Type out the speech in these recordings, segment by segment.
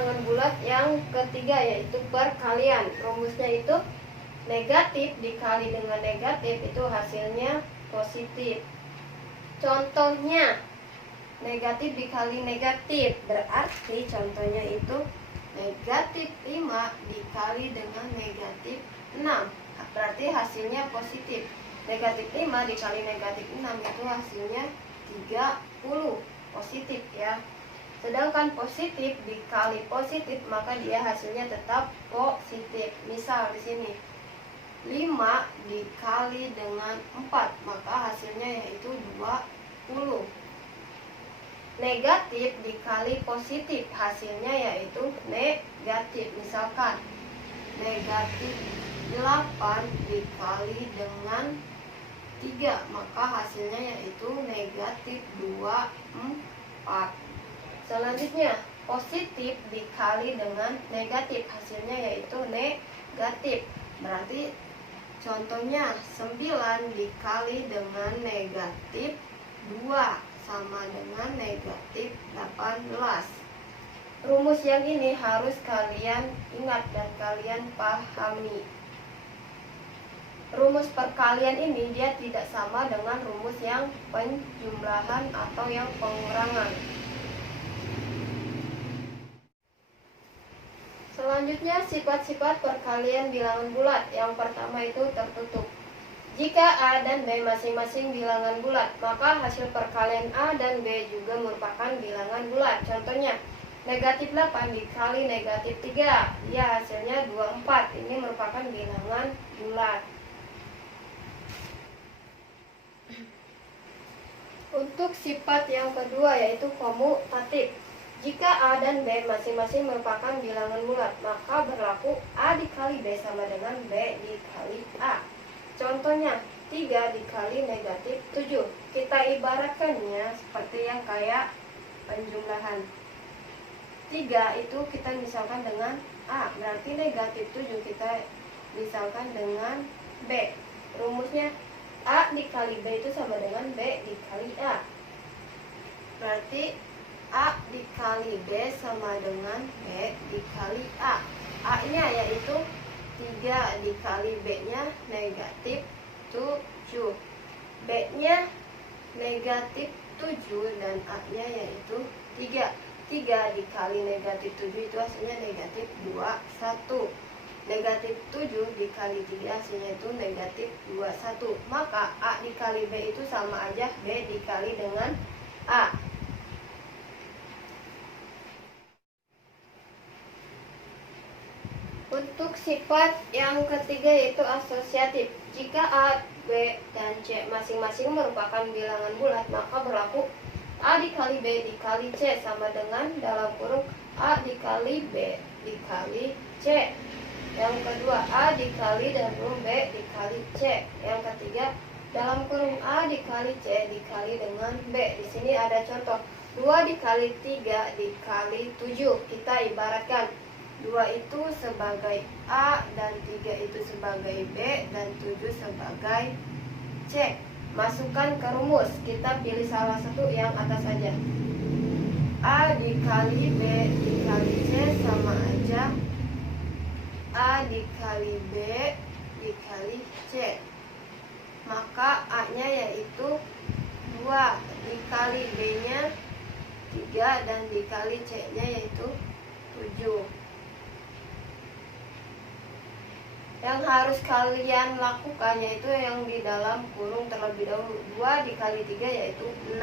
bilangan bulat yang ketiga, yaitu perkalian. Rumusnya itu negatif dikali dengan negatif itu hasilnya positif. Contohnya negatif dikali negatif, berarti contohnya itu negatif 5 dikali dengan negatif 6, berarti hasilnya positif. Negatif 5 dikali negatif 6 itu hasilnya 30, positif ya. Sedangkan positif dikali positif maka dia hasilnya tetap positif. Misal di sini 5 dikali dengan 4 maka hasilnya yaitu 20. Negatif dikali positif hasilnya yaitu negatif. Misalkan negatif 8 dikali dengan 3 maka hasilnya yaitu negatif 24. Selanjutnya positif dikali dengan negatif hasilnya yaitu negatif. Berarti contohnya 9 dikali dengan negatif 2 sama dengan negatif 18. Rumus yang ini harus kalian ingat dan kalian pahami. Rumus perkalian ini dia tidak sama dengan rumus yang penjumlahan atau yang pengurangan. Selanjutnya sifat-sifat perkalian bilangan bulat. Yang pertama itu tertutup. Jika A dan B masing-masing bilangan bulat, maka hasil perkalian A dan B juga merupakan bilangan bulat. Contohnya negatif 8 dikali negatif 3, ya hasilnya 24. Ini merupakan bilangan bulat. Untuk sifat yang kedua yaitu komutatif. Jika A dan B masing-masing merupakan bilangan bulat, maka berlaku A dikali B sama dengan B dikali A. Contohnya 3 dikali negatif 7. Kita ibaratkannya seperti yang kayak penjumlahan. 3 itu kita misalkan dengan A, berarti negatif 7 kita misalkan dengan B. Rumusnya A dikali B itu sama dengan B dikali A. Berarti A dikali B sama dengan B dikali A. A-nya yaitu 3 dikali B-nya negatif 7. B-nya negatif 7 dan A-nya yaitu 3. 3 dikali negatif 7 itu hasilnya negatif 21. Negatif 7 dikali 3 hasilnya itu negatif 21. Maka A dikali B itu sama aja B dikali dengan A. Untuk sifat yang ketiga yaitu asosiatif. Jika A, B, dan C masing-masing merupakan bilangan bulat, maka berlaku A dikali B dikali C sama dengan dalam kurung A dikali B dikali C. Yang kedua A dikali dalam kurung B dikali C. Yang ketiga dalam kurung A dikali C dikali dengan B. Di sini ada contoh 2 dikali 3 dikali 7. Kita ibaratkan 2 itu sebagai A dan 3 itu sebagai B dan 7 sebagai C. Masukkan ke rumus. Kita pilih salah satu yang atas saja. A dikali B dikali C sama aja A dikali B dikali C. Maka A-nya yaitu 2 dikali B-nya 3 dan dikali C-nya yaitu 7. Yang harus kalian lakukan yaitu yang di dalam kurung terlebih dahulu. 2 dikali 3 yaitu 6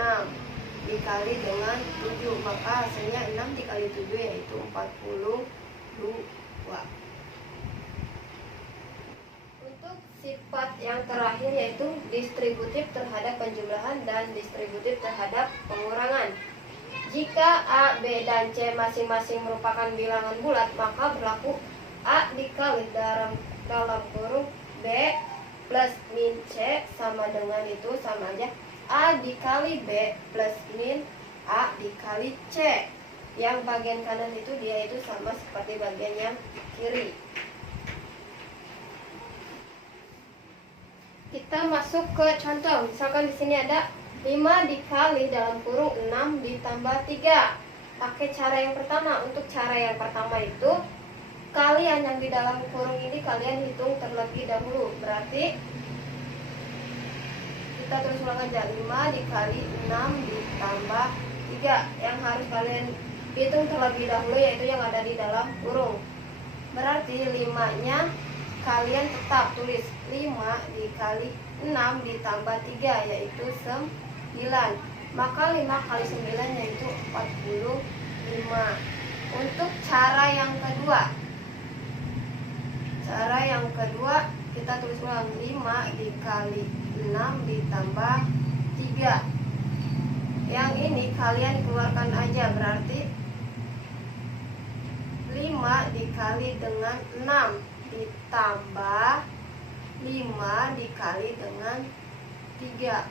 dikali dengan 7. Maka hasilnya 6 dikali 7 yaitu 42. Untuk sifat yang terakhir yaitu distributif terhadap penjumlahan dan distributif terhadap pengurangan. Jika A, B, dan C masing-masing merupakan bilangan bulat, maka berlaku A dikali dalam kurung B plus min C sama dengan itu sama aja A dikali B plus min A dikali C. Yang bagian kanan itu dia itu sama seperti bagian yang kiri. Kita masuk ke contoh. Misalkan di sini ada 5 dikali dalam kurung 6 ditambah 3. pakai cara yang pertama. Untuk cara yang pertama itu kalian yang di dalam kurung ini kalian hitung terlebih dahulu. Berarti kita terus ulang aja, 5 dikali 6 ditambah 3. Yang harus kalian hitung terlebih dahulu yaitu yang ada di dalam kurung. Berarti 5-nya kalian tetap tulis 5 dikali 6 ditambah 3 yaitu 9. Maka 5 kali 9 yaitu 45. Untuk cara yang kedua kita tulis ulang, 5 dikali 6 ditambah 3. Yang ini kalian keluarkan aja, berarti 5 dikali dengan 6 ditambah 5 dikali dengan 3.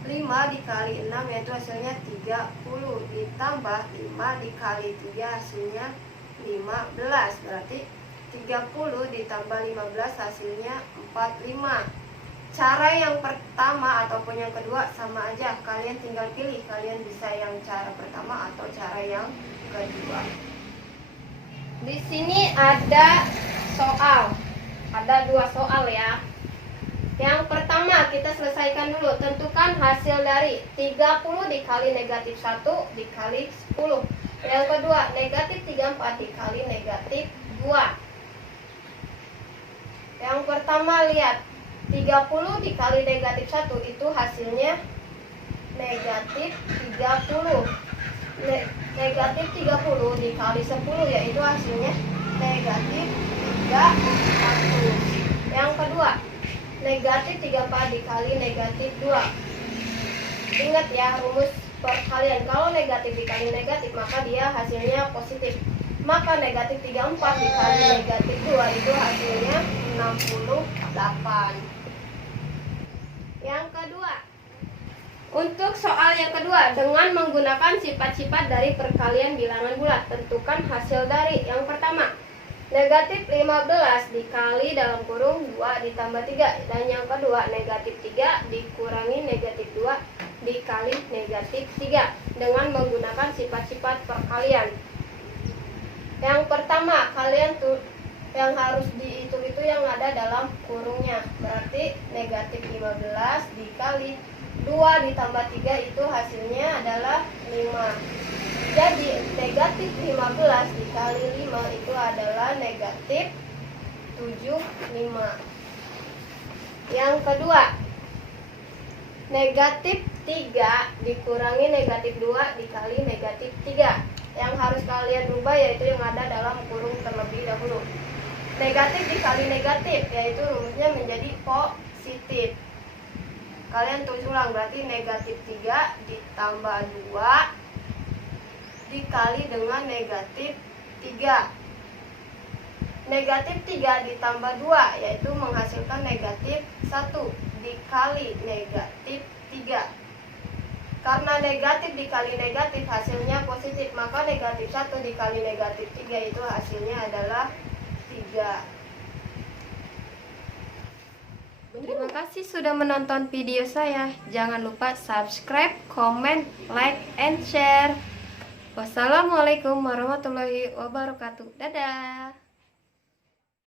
5 dikali 6 yaitu hasilnya 30 ditambah 5 dikali 3 hasilnya 15. Berarti 30 ditambah 15 hasilnya 45. Cara yang pertama ataupun yang kedua sama aja, kalian tinggal pilih, kalian bisa yang cara pertama atau cara yang kedua. Di sini ada soal, ada 2 soal ya. Yang pertama kita selesaikan dulu, tentukan hasil dari 30 dikali negatif 1 dikali 10. Yang kedua negatif 34 dikali negatif 2. Yang pertama lihat, 30 dikali negatif 1 itu hasilnya negatif 30. Negatif 30 dikali 10 yaitu hasilnya negatif 31. Yang kedua negatif 34 dikali negatif 2. Ingat ya rumus perkalian, kalau negatif dikali negatif maka dia hasilnya positif. Maka negatif 34 dikali negatif 2 itu hasilnya 68. Yang kedua, untuk soal yang kedua, dengan menggunakan sifat-sifat dari perkalian bilangan bulat, tentukan hasil dari. Yang pertama, negatif 15 dikali dalam kurung 2 ditambah 3. Dan yang kedua, negatif 3 dikurangi negatif 2 dikali negatif 3 dengan menggunakan sifat-sifat perkalian. Yang pertama, kalian tuh yang harus dihitung itu yang ada dalam kurungnya. Berarti negatif 15 dikali 2 ditambah 3 itu hasilnya adalah 5. Jadi negatif 15 dikali 5 itu adalah negatif 75. Yang kedua, negatif 3 dikurangi negatif 2 dikali negatif 3. Yang harus kalian rubah yaitu yang ada dalam kurung terlebih dahulu. Negatif dikali negatif yaitu rumusnya menjadi positif. Kalian tulis ulang, berarti negatif 3 ditambah 2 dikali dengan negatif 3. Negatif 3 ditambah 2 yaitu menghasilkan negatif 1 dikali negatif 3. Karena negatif dikali negatif hasilnya positif, maka negatif 1 dikali negatif 3 itu hasilnya adalah 3. Terima kasih sudah menonton video saya. Jangan lupa subscribe, comment, like, and share. Wassalamualaikum warahmatullahi wabarakatuh. Dadah.